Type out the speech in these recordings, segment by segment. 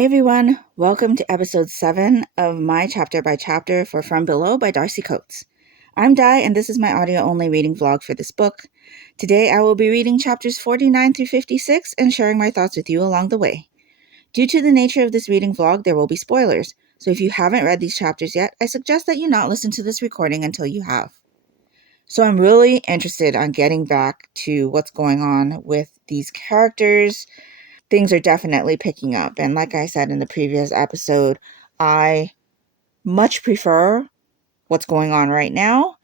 Hi everyone, welcome to episode 7 of my chapter by chapter for From Below by Darcy Coates. I'm Di and this is my audio only reading vlog for this book. Today I will be reading chapters 49 through 56 and sharing my thoughts with you along the way. Due to the nature of this reading vlog, there will be spoilers, so if you haven't read these chapters yet, I suggest that you not listen to this recording until you have. So I'm really interested on getting back to what's going on with these characters. Things are definitely picking up. And like I said in the previous episode, I much prefer what's going on right now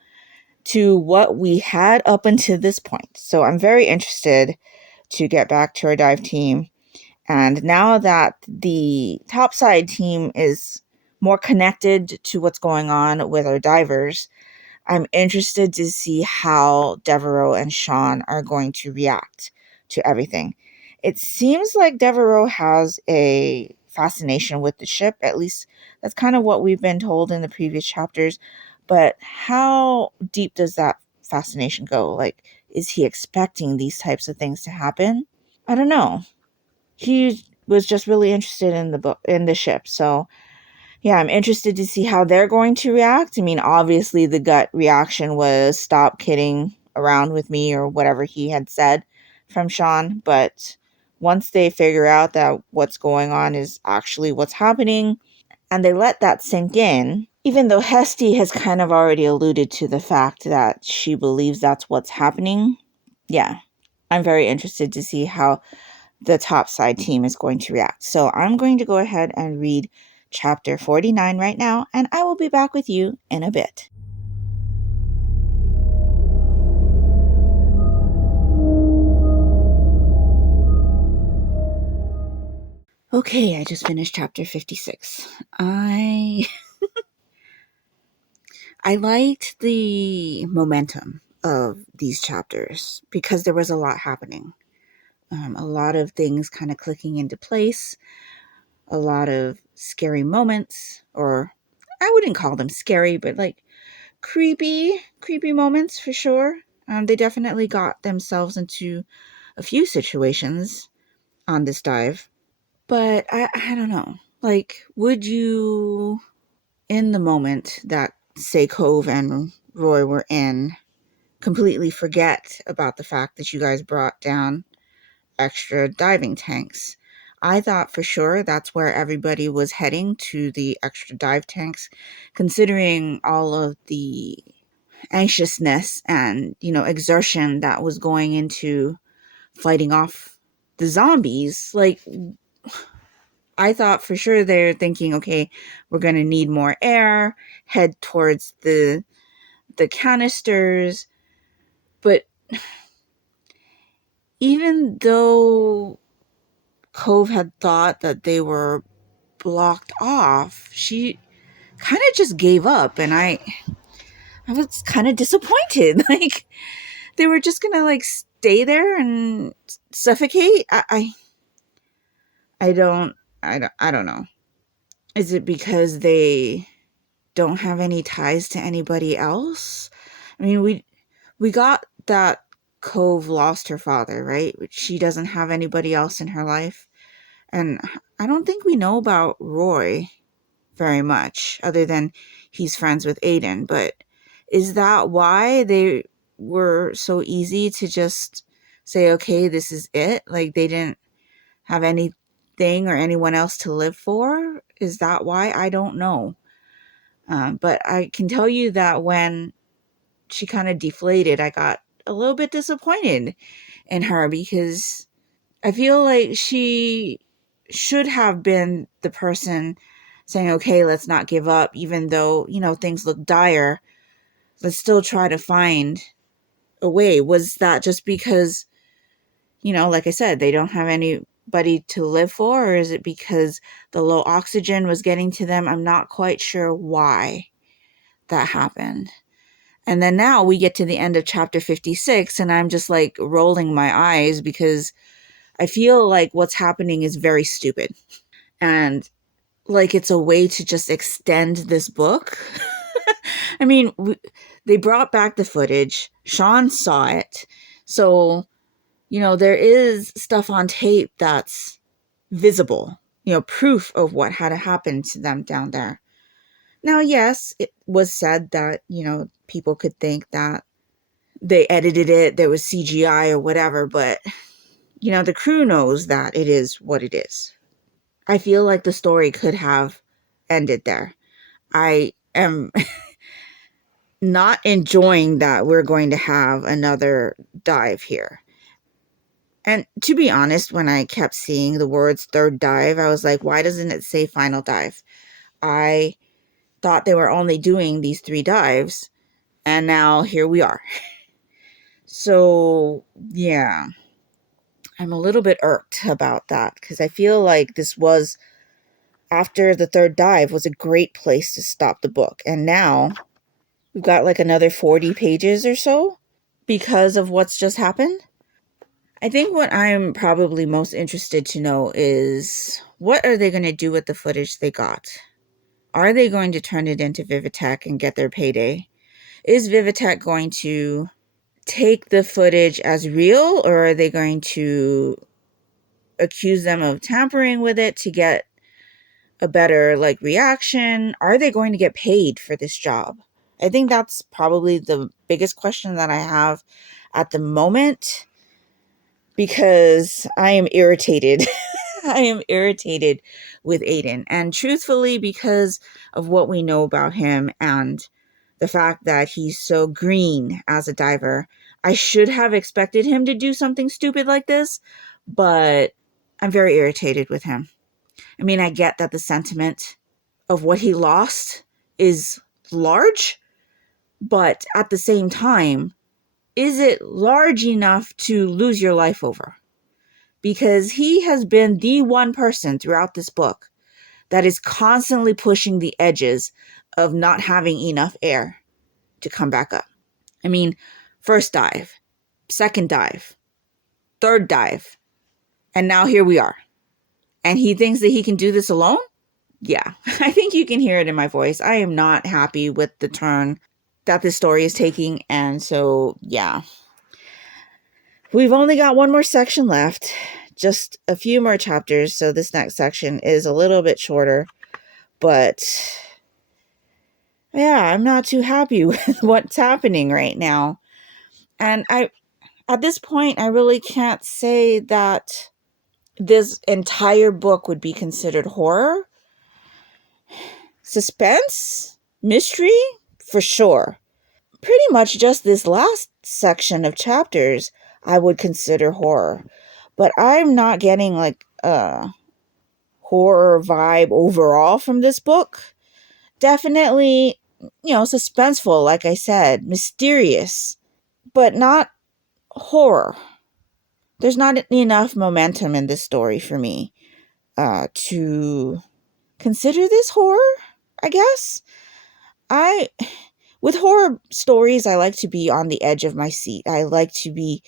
to what we had up until this point. So I'm very interested to get back to our dive team. And now that the topside team is more connected to what's going on with our divers, I'm interested to see how Devereaux and Sean are going to react to everything. It seems like Devereaux has a fascination with the ship. At least that's kind of what we've been told in the previous chapters. But how deep does that fascination go? Like, is he expecting these types of things to happen? I don't know. He was just really interested in the ship. So yeah, I'm interested to see how they're going to react. I mean, obviously the gut reaction was stop kidding around with me or whatever he had said from Sean. But once they figure out that what's going on is actually what's happening and they let that sink in, even though Hesty has kind of already alluded to the fact that she believes that's what's happening. Yeah, I'm very interested to see how the topside team is going to react. So I'm going to go ahead and read chapter 49 right now, and I will be back with you in a bit. Okay, I just finished chapter 56. I liked the momentum of these chapters because there was a lot happening. A lot of things kind of clicking into place, a lot of scary moments, or I wouldn't call them scary, but like creepy moments for sure. They definitely got themselves into a few situations on this dive. But I don't know. Like, would you, in the moment that, say, Cove and Roy were in, completely forget about the fact that you guys brought down extra diving tanks? I thought for sure that's where everybody was heading, to the extra dive tanks, considering all of the anxiousness and, exertion that was going into fighting off the zombies. Like, I thought for sure they're thinking, okay, we're going to need more air, head towards the canisters. But even though Cove had thought that they were blocked off, she kind of just gave up, and I was kind of disappointed. Like, they were just gonna like stay there and suffocate. I don't know. Is it because they don't have any ties to anybody else? I mean, we got that Cove lost her father, right? She doesn't have anybody else in her life. And I don't think we know about Roy very much, other than he's friends with Aiden. But is that why they were so easy to just say, okay, this is it? Like, they didn't have anything or anyone else to live for? Is that why? I don't know. But I can tell you that when she kind of deflated, I got a little bit disappointed in her, because I feel like she should have been the person saying, okay, let's not give up, even though, things look dire. Let's still try to find a way. Was that just because, like I said, they don't have anybody to live for? Or is it because the low oxygen was getting to them? I'm not quite sure why that happened. And then now we get to the end of chapter 56, and I'm just like rolling my eyes, because I feel like what's happening is very stupid. And like it's a way to just extend this book. I mean, they brought back the footage. Sean saw it. So, there is stuff on tape that's visible. proof of what had happened to them down there. Now, yes, it was said that, people could think that they edited it, there was CGI or whatever, but, the crew knows that it is what it is. I feel like the story could have ended there. I am not enjoying that we're going to have another dive here. And to be honest, when I kept seeing the words third dive, I was like, why doesn't it say final dive? I thought they were only doing these 3 dives, and now here we are. So, yeah, I'm a little bit irked about that because I feel like this was, after the 3rd dive, was a great place to stop the book. And now we've got like another 40 pages or so because of what's just happened. I think what I'm probably most interested to know is, what are they going to do with the footage they got? Are they going to turn it into Vivitek and get their payday? Is Vivitek going to take the footage as real, or are they going to accuse them of tampering with it to get a better reaction? Are they going to get paid for this job? I think that's probably the biggest question that I have at the moment, because I am irritated. I am irritated with Aiden. And truthfully, because of what we know about him and the fact that he's so green as a diver, I should have expected him to do something stupid like this, but I'm very irritated with him. I mean, I get that the sentiment of what he lost is large, but at the same time, is it large enough to lose your life over? Because he has been the one person throughout this book that is constantly pushing the edges of not having enough air to come back up. I mean, first dive, second dive, third dive, and now here we are. And he thinks that he can do this alone? Yeah, I think you can hear it in my voice. I am not happy with the turn that this story is taking, and so, yeah. We've only got one more section left, just a few more chapters, so this next section is a little bit shorter, but yeah, I'm not too happy with what's happening right now. And at this point, I really can't say that this entire book would be considered horror. Suspense, mystery, for sure. Pretty much just this last section of chapters I would consider horror. But I'm not getting a horror vibe overall from this book. Definitely, suspenseful, like I said, mysterious, but not horror. There's not enough momentum in this story for me to consider this horror, I guess. With horror stories, I like to be on the edge of my seat. I like to be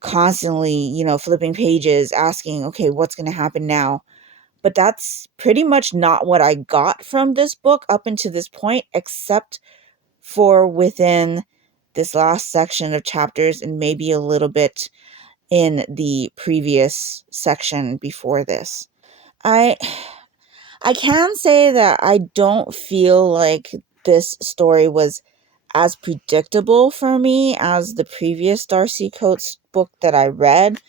constantly, flipping pages, asking, okay, what's going to happen now? But that's pretty much not what I got from this book up until this point, except for within this last section of chapters and maybe a little bit in the previous section before this. I can say that I don't feel like this story was as predictable for me as the previous Darcy Coates book that I read.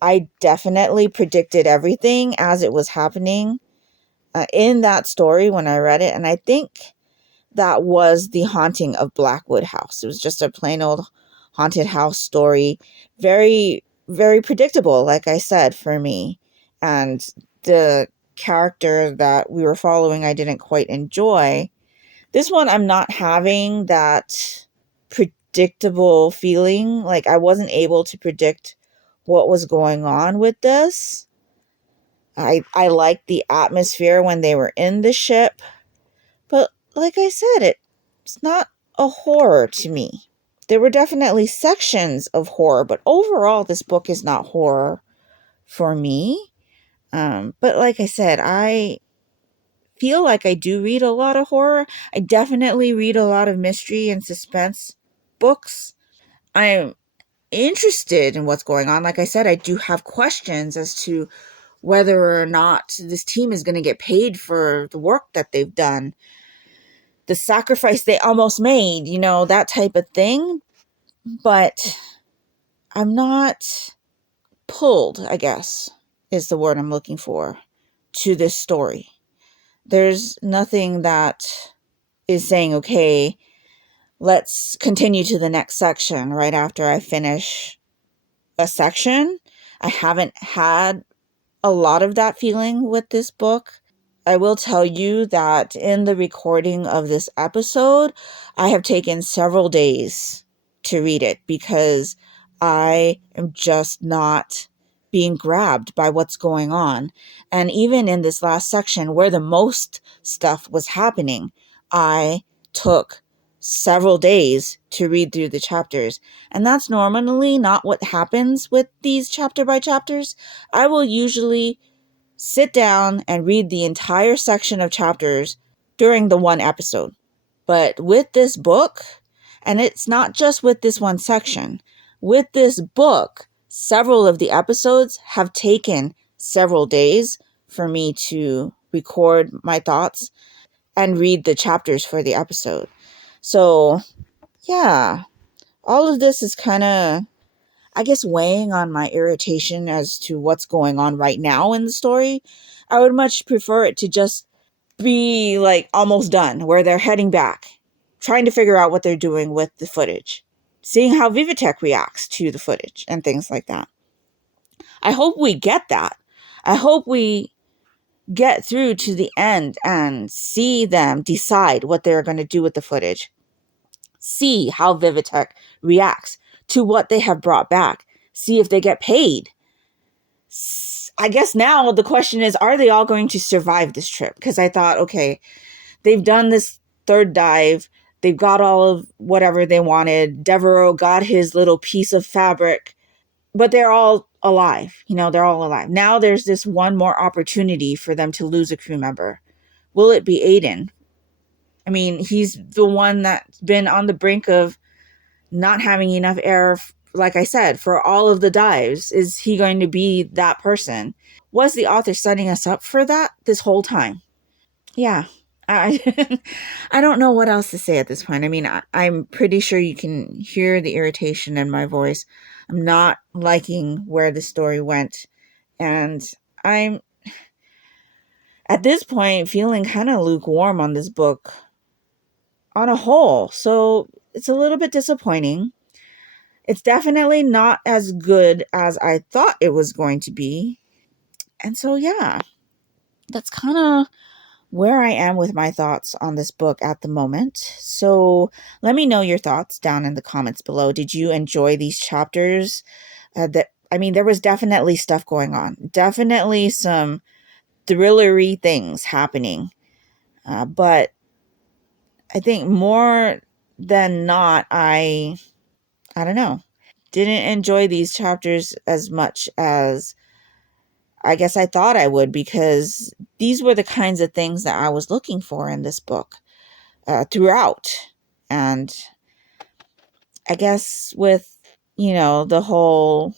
I definitely predicted everything as it was happening in that story when I read it, and I think that was The Haunting of Blackwood House. It was just a plain old haunted house story. Very, very predictable, like I said, for me. And the character that we were following, I didn't quite enjoy. This one, I'm not having that predictable feeling. Like, I wasn't able to predict what was going on with this. I liked the atmosphere when they were in the ship. But like I said, it's not a horror to me. There were definitely sections of horror, but overall, this book is not horror for me. But like I said, I feel like I do read a lot of horror. I definitely read a lot of mystery and suspense books. I'm interested in what's going on. Like I said, I do have questions as to whether or not this team is going to get paid for the work that they've done, the sacrifice they almost made, that type of thing. But I'm not pulled, I guess, is the word I'm looking for, to this story. There's nothing that is saying, okay, let's continue to the next section right after I finish a section. I haven't had a lot of that feeling with this book. I will tell you that in the recording of this episode, I have taken several days to read it because I am just not being grabbed by what's going on. And even in this last section where the most stuff was happening, I took several days to read through the chapters. And that's normally not what happens with these chapter by chapters. I will usually sit down and read the entire section of chapters during the one episode. But with this book, and it's not just with this one section, with this book, several of the episodes have taken several days for me to record my thoughts and read the chapters for the episode. So, yeah, all of this is kind of, I guess, weighing on my irritation as to what's going on right now in the story. I would much prefer it to just be like almost done, where they're heading back, trying to figure out what they're doing with the footage, seeing how Vivitek reacts to the footage and things like that. I hope we get that. I hope we get through to the end and see them decide what they're going to do with the footage. See how Vivitek reacts to what they have brought back. See if they get paid. I guess now the question is, are they all going to survive this trip? Because I thought, okay, they've done this third dive. They've got all of whatever they wanted. Devereaux got his little piece of fabric. But they're all alive. They're all alive. Now there's this one more opportunity for them to lose a crew member. Will it be Aiden? I mean, he's the one that's been on the brink of not having enough air, like I said, for all of the dives. Is he going to be that person? Was the author setting us up for that this whole time? Yeah. I I don't know what else to say at this point. I mean, I'm pretty sure you can hear the irritation in my voice. I'm not liking where the story went. And I'm, at this point, feeling kind of lukewarm on this book on a whole. So it's a little bit disappointing. It's definitely not as good as I thought it was going to be. And so, yeah, that's kind of where I am with my thoughts on this book at the moment. So let me know your thoughts down in the comments below. Did you enjoy these chapters? There was definitely stuff going on. Definitely some thrillery things happening. But I think more than not, I don't know, didn't enjoy these chapters as much as I guess I thought I would, because these were the kinds of things that I was looking for in this book throughout. And I guess with, the whole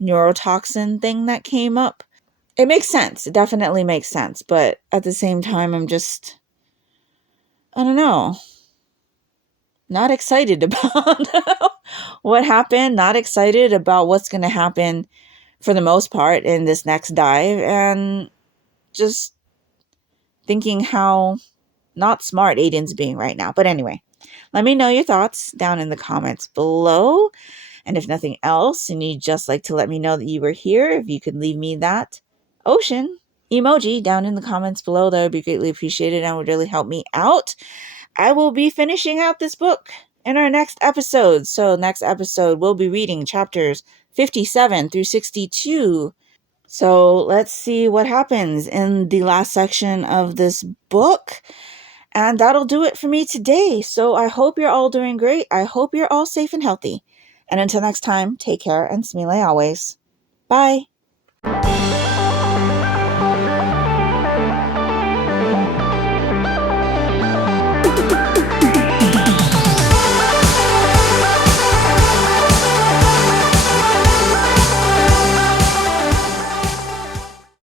neurotoxin thing that came up, it makes sense. It definitely makes sense. But at the same time, I'm just, I don't know, not excited about what happened, not excited about what's going to happen for the most part in this next dive, and just thinking how not smart Aiden's being right now. But anyway, let me know your thoughts down in the comments below. And if nothing else, and you'd just like to let me know that you were here, if you could leave me that ocean emoji down in the comments below, that would be greatly appreciated and would really help me out. I will be finishing out this book in our next episode. So next episode, we'll be reading chapters 57 through 62. So let's see what happens in the last section of this book. And that'll do it for me today. So I hope you're all doing great. I hope you're all safe and healthy. And until next time, take care and smile always. Bye.